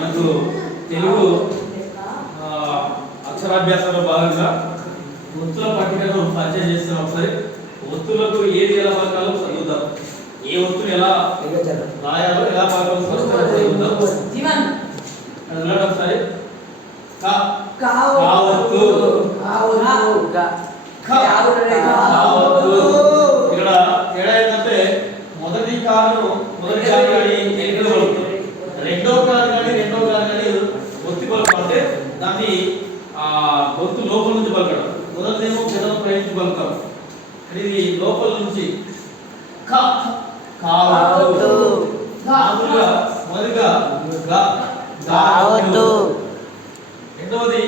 మనకు తెలుగు అక్షరాభ్యాసంలో భాగంగా ఒత్తుల పట్టికను పరిచయం చేస్తున్నాం. ఒకసారి ఒత్తులకు ఏది ఎలా పలకాలో చదువుతాం, ఏ ఒత్తులు ఎలా రాయాలో ఎలా పలకాలో చదువుతాం. ఒకసారి ఇక్కడ తేడా ఏంటంటే మొదటి కాలు కానీ రెండో కాలు కానీ ఒత్తి పలకాలంటే దాన్ని గొంతు లోపల నుంచి పలకడం. మొదటిదేమో పెదం పైనుంచి పలకడం. ఇది లోపల నుంచి మొదటిగా రెండవది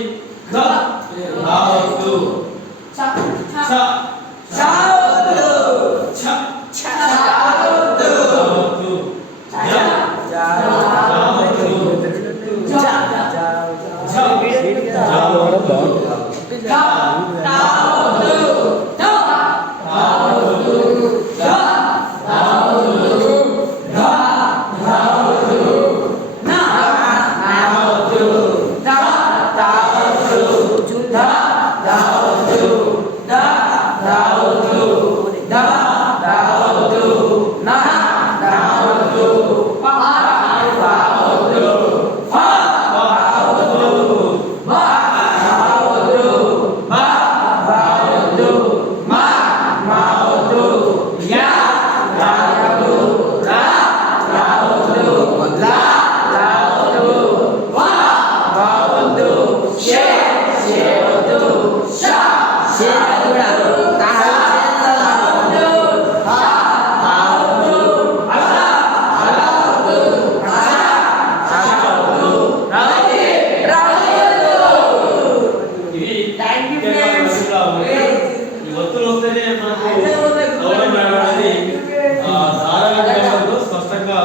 స్పష్టంగా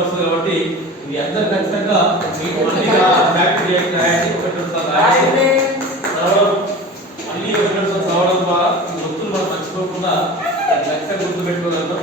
వస్తుంది కాబట్టి ఇవి అందరు ఖచ్చితంగా చదవడం ద్వారా ఈ ఒత్తులు మనం మర్చిపోకుండా ఖచ్చితంగా గుర్తుపెట్టుకోగలుగుతాం.